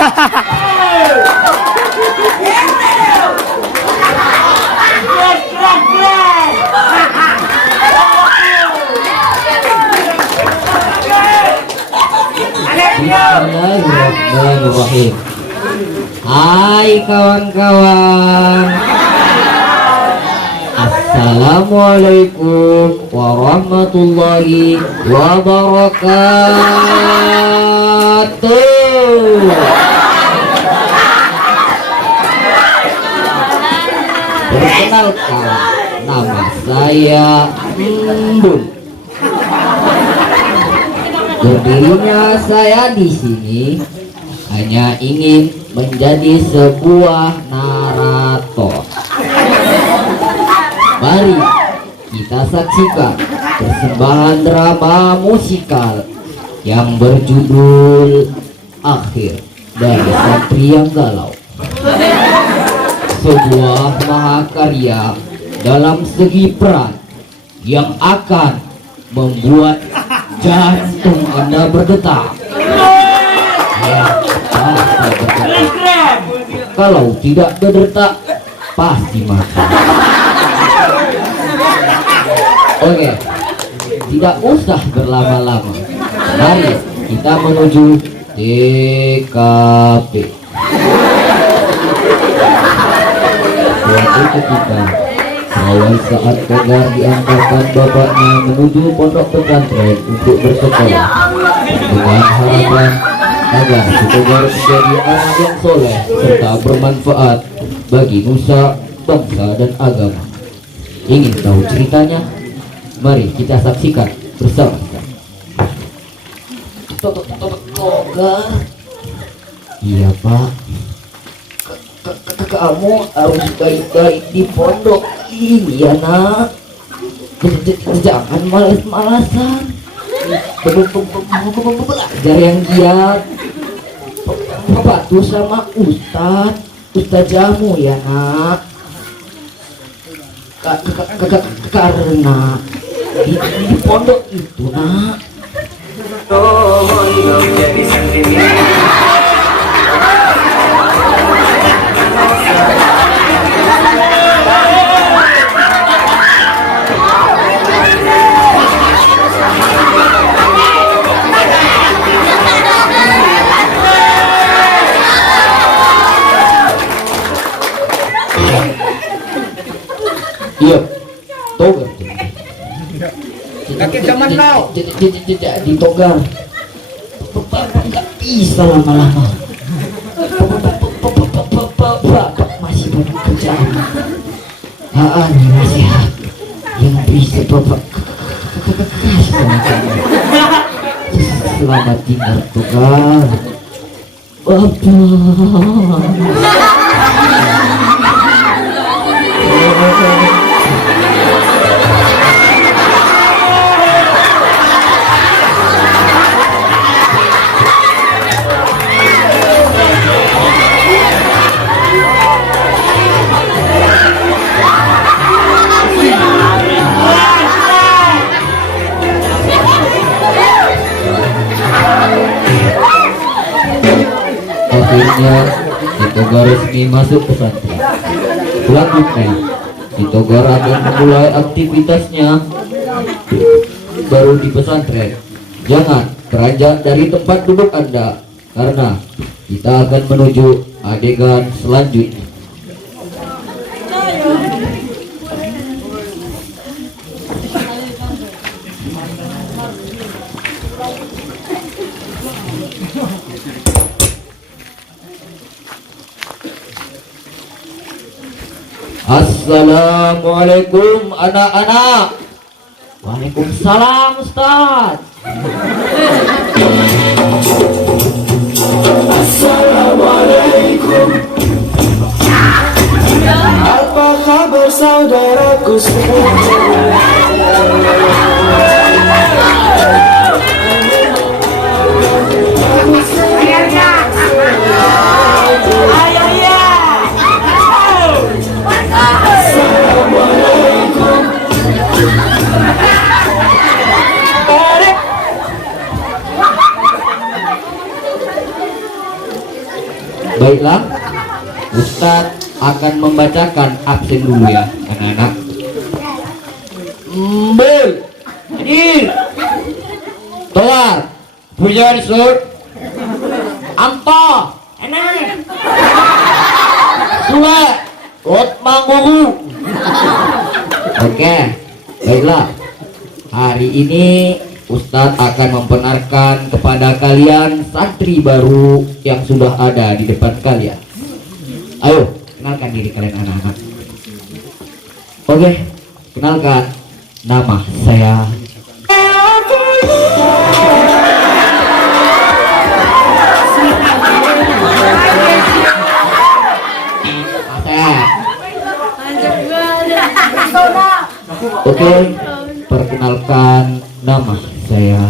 Bismillahirrahmanirrahim. Hai kawan-kawan, Assalamualaikum warahmatullahi wabarakatuh. Perkenalkan, nama saya Embun. Berdirinya saya di sini hanya ingin menjadi sebuah narator. Mari kita saksikan persembahan drama musikal yang berjudul Akhir dari Satria yang Galau. Sebuah mahakarya dalam segi peran yang akan membuat jantung Anda berdetak. Ya, pasti berdetak. Kalau tidak berdetak, pasti mati. Oke, tidak usah berlama-lama. Mari kita menuju TKP. Suatu ketika awal saat Togar diantarkan bapaknya menuju pondok pesantren untuk bersekolah dengan harapan agar si Togar menjadi anak yang soleh serta bermanfaat bagi nusa, bangsa dan agama. Ingin tahu ceritanya? Mari kita saksikan bersama. Togar, iya pak, kamu harus baik-baik di pondok ini ya nak. Jangan malas-malasan, belajar yang giat, patuh sama ustazamu ya nak. Karena di pondok itu nak iya, Togar. Kakek zaman now. Jadi Togar, Bapak nggak bisa lama-lama. Bapak masih banyak kerjaan. Ini nasihat yang bisa Bapak kasih sama kamu. Selamat tinggal Togar. Bapak. Akhirnya si Togar resmi masuk pesantren. Selanjutnya si Togar akan memulai aktivitasnya baru di pesantren. Jangan beranjak dari tempat duduk Anda, karena kita akan menuju adegan selanjutnya. Assalamualaikum anak-anak. Waalaikumsalam Ustaz. Assalamualaikum. Apa kabar saudaraku semua? Baiklah, Ustadz akan membacakan absen dulu ya anak-anak. Bel, hadir. Toar, punya sur. Ampa, enak. Sule, Ot Manggugu. Oke, baiklah. Hari ini Ustadz akan memperkenalkan kepada kalian santri baru yang sudah ada di depan kalian. Ayo, kenalkan diri kalian anak-anak. Oke, kenalkan, nama saya Oke, perkenalkan, nama saya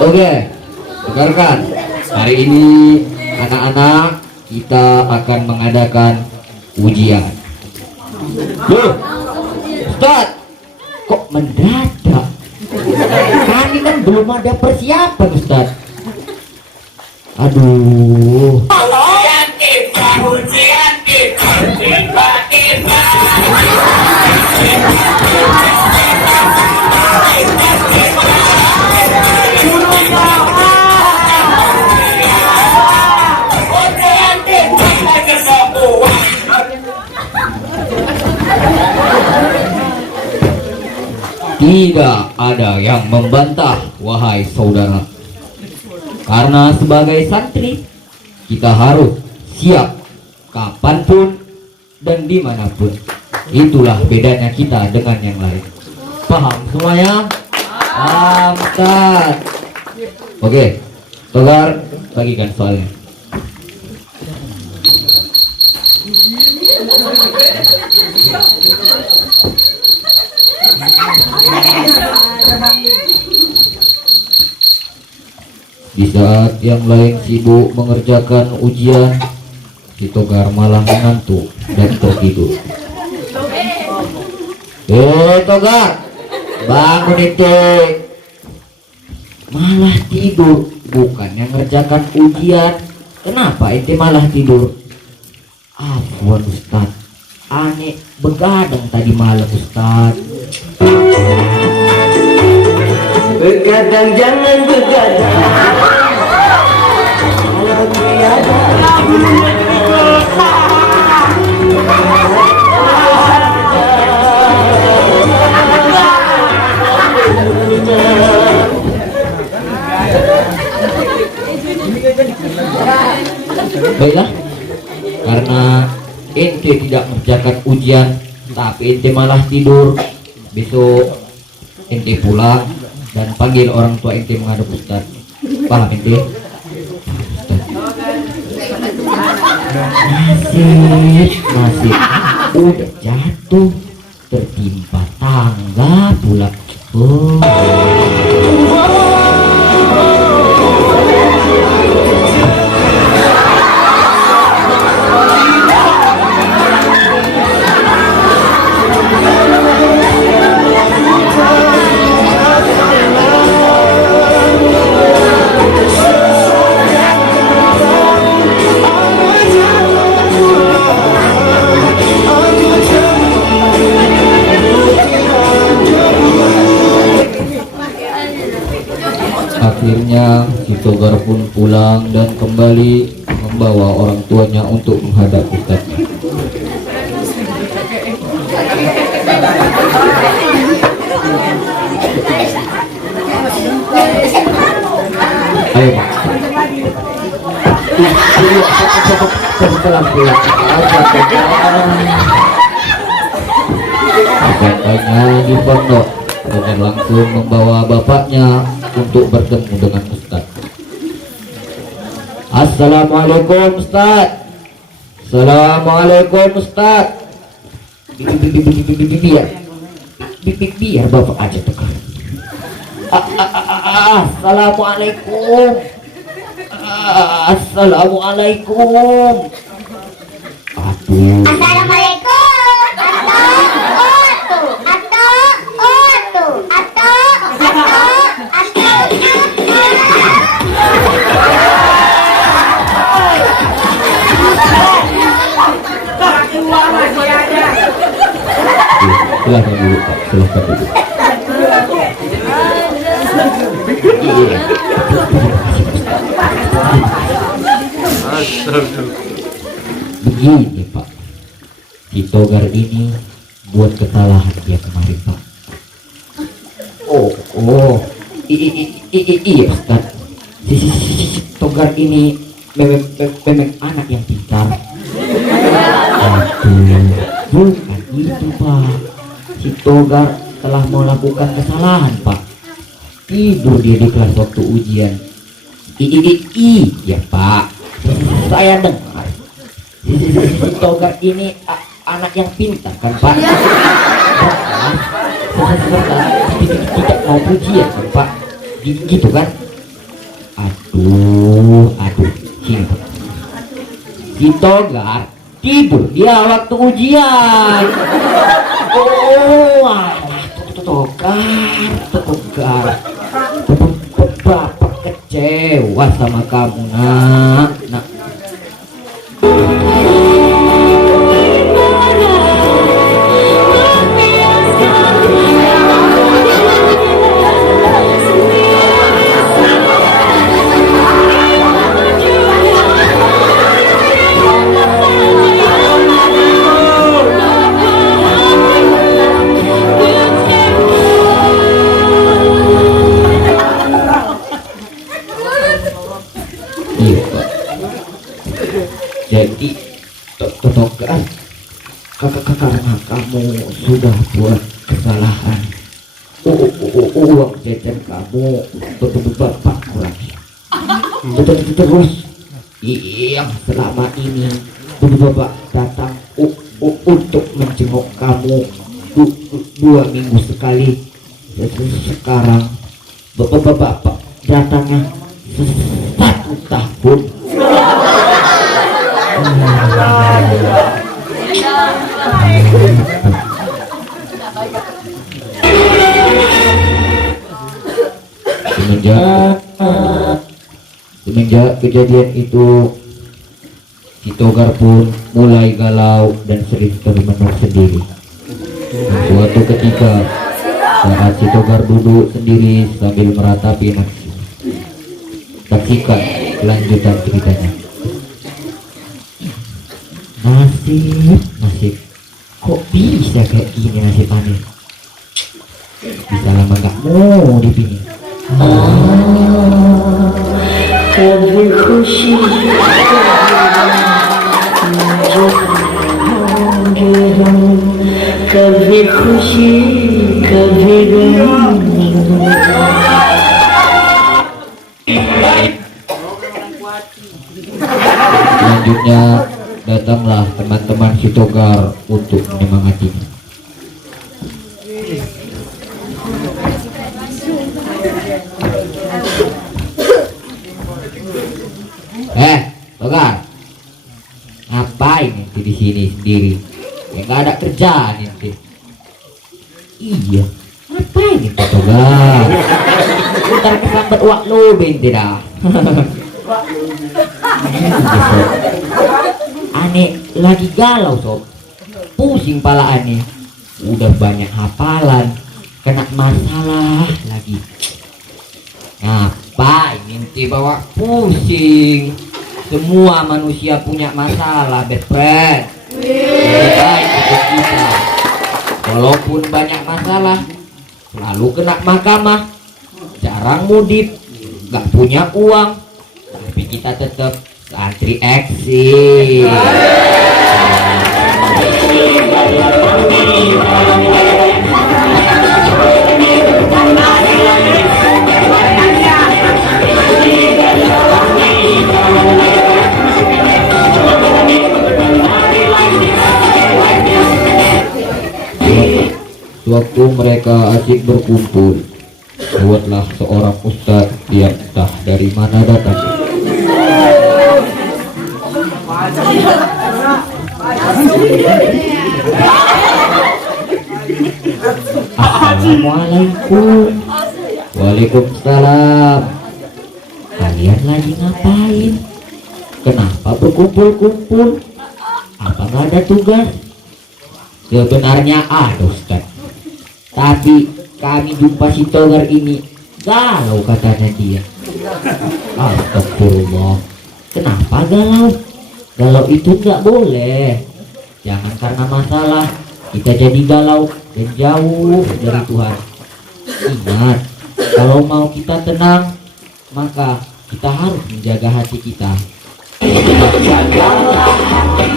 Oke, dengarkan. Hari ini anak-anak kita akan mengadakan ujian. Loh, Ustaz, kok mendadak? Kami kan belum ada persiapan, Ustaz. Aduh. Tidak ada yang membantah, wahai saudara. Karena sebagai santri, kita harus siap kapanpun dan dimanapun. Itulah bedanya kita dengan yang lain. Paham semuanya? Paham, Ustaz? Oke, Togar, bagikan soalnya. Di saat yang lain sibuk mengerjakan ujian, si Togar malah mengantuk dan tertidur. Togar, bangun itu. Malah tidur, bukannya ngerjakan ujian. Kenapa ente malah tidur? Afwan Ustaz, aneh begadang tadi malam Ustaz. Begadang jangan begadang. Kalau tiada Baiklah, karena ente tidak mengerjakan ujian tapi ente malah tidur, besok ente pulang dan panggil orang tua ente menghadap Ustaz. Paham ente? Nasib udah jatuh tertimpa tangga pula. Akhirnya si Togar pun pulang dan kembali membawa orang tuanya untuk menghadap Ustaz. Ayo Bapaknya di pondok dan langsung membawa bapaknya untuk bertemu dengan Ustaz. Assalamualaikum Ustaz. Assalamualaikum Ustaz. biar bapak aja tekan. Assalamualaikum. Assalamualaikum. Aduh. Assalamualaikum. Silahkan dulu Pak, silahkan dulu. Begini Pak, si Togar ini buat kesalahan dia kemarin Pak. Iya Ustaz. Si Togar ini memang anak yang pintar. Aduh, bukan itu Pak. Si Togar telah melakukan kesalahan Pak. Tidur dia di kelas waktu ujian. Iya Pak, saya dengar si Togar ini anak yang pintar kan Pak. Tidak mau ujian kan Pak, gitu kan. Aduh, sini Pak. Si Togar tidur dia waktu ujian. Togar. Bapak kecewa sama kamu nak. Jadi Togar, karena kamu sudah buat kesalahan, uang jajan kamu bapak kurangi. Terus yang selama ini bapak datang untuk menjenguk kamu 2 minggu sekali. Sekarang bapak datangnya 1 tahun. Semenjak kejadian itu, si Togar pun mulai galau dan sering termenung sendiri. Suatu ketika, saat si Togar duduk sendiri sambil meratapi nasib, saksikan kelanjutan ceritanya. Nasib kok bisa kayak gini nasib aneh. Bisa lama gak mau dipilih. कभी खुशी कभी खुशी कभी गम. Selanjutnya datanglah teman-teman si Togar untuk menyemangatinya. Togar, ngapain nanti di sini sendiri? Ya nggak ada kerjaan nanti. Iya, ngapain nih Togar? Ntar kesambat wak lo tidak. Aneh lagi galau sob, pusing pala aneh. Udah banyak hafalan, kena masalah lagi. Ngapain nanti bawa pusing? Semua manusia punya masalah, best friend. Lebih baik untuk kita, walaupun banyak masalah, selalu kena mahkamah, jarang mudik, gak punya uang, tapi kita tetap santri eksis. Waktu mereka asik berkumpul, buatlah seorang ustadz yang entah dari mana datang. Assalamualaikum. Waalaikumsalam. Kalian lagi ngapain? Kenapa berkumpul-kumpul? Apa nggak ada tugas? Sebenarnya ada Ustaz, tapi kami jumpa si Togar ini galau katanya dia. Astagfirullah. Kenapa galau? Galau itu nggak boleh. Jangan karena masalah kita jadi galau dan jauh dari Tuhan. Ingat, kalau mau kita tenang, maka kita harus menjaga hati kita. Jagalah hati,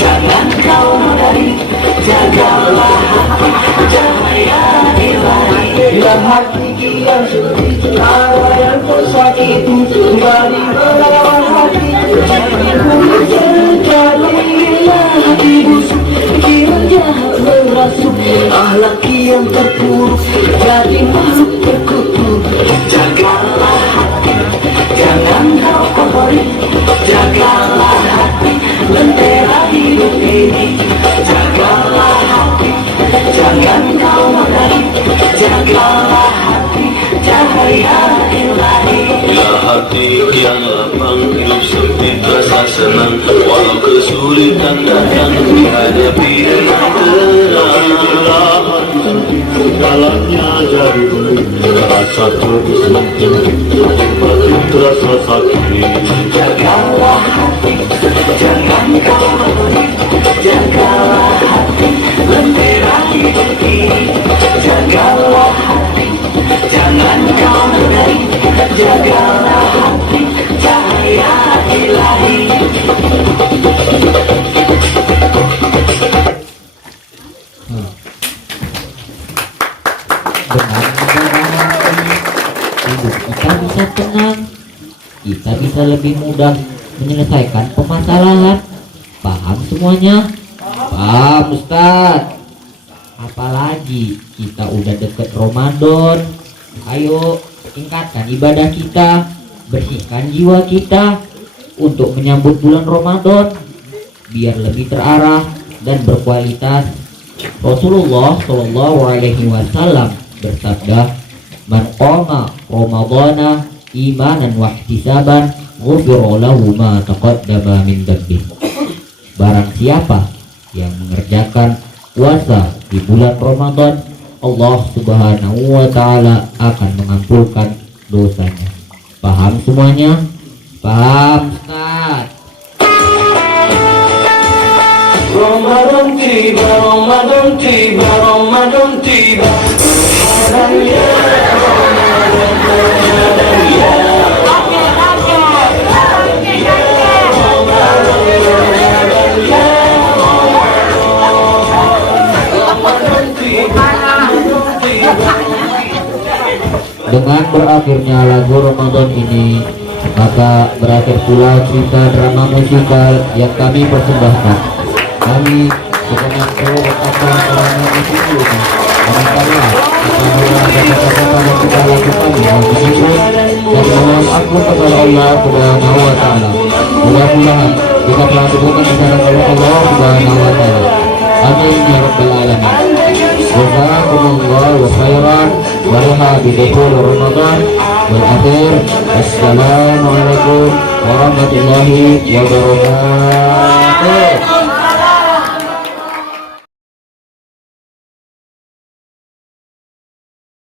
jangan kau nodai. Jagalah hati, cahaya ilahi. Bila hati yang sulit, kalau yang kau sakiti, kembali melawan hati. Jadilah hati busuk, pikiran jahat merasuk, akhlak yang terpuruk, jadi makhluk terkutuk. Jagalah hati, jangan kau kotori. Jagalah hati, lentera hidup ini. Jagalah hati, jangan kau makari. Jagalah hati, cahaya ilahi. Bila hati yang lapang, hidup sempit rasa senang. Walau kesulitan datang, dihadapi dengan tenang. Bila hati sempit, dalamnya jadi rumit, rasa tersempit, batin terasa sakit. Jagalah hati, jangan kau makari. Jagalah hati, lentera hidup ini. Jagalah hati, jangan kau makari. Jagalah hati, cahaya ilahi. Hidup kita bisa tenang, kita bisa lebih mudah menyelesaikan permasalahan. Paham semuanya? Paham Ustaz. Apalagi kita udah deket Ramadan. Ayo tingkatkan ibadah kita, bersihkan jiwa kita untuk menyambut bulan Ramadan biar lebih terarah dan berkualitas. Rasulullah Shallallahu Alaihi Wasallam bersabda, "Man qama Ramadhana imanan wa ihtisaban, ghufira lahu ma taqaddama min dhanbi." Barang siapa yang mengerjakan puasa di bulan Ramadan, Allah Subhanahu wa taala akan mengampunkan dosanya. Paham semuanya? Paham Ustaz? Ramadan tiba, Ramadan tiba, Ramadan tiba. Ramadan ya, Ramadan ya. Dengan berakhirnya lagu Ramadan ini, maka berakhir pula cerita drama musikal yang kami persembahkan. Kami segenap kru akan drama musikal ini memintalah apabila ada kata-kata yang kita lakukan yang menyebut dan mohon ampun kepada Allah Subhanahu wa taala. Mudah-mudahan kita telah diberikan kepada Allah Subhanahu wa taala. Amin ya rabbal alamin. Jazakumullahu khairan wa bidukhul Ramadan wal akhir. Assalamualaikum warahmatullahi wabarakatuh.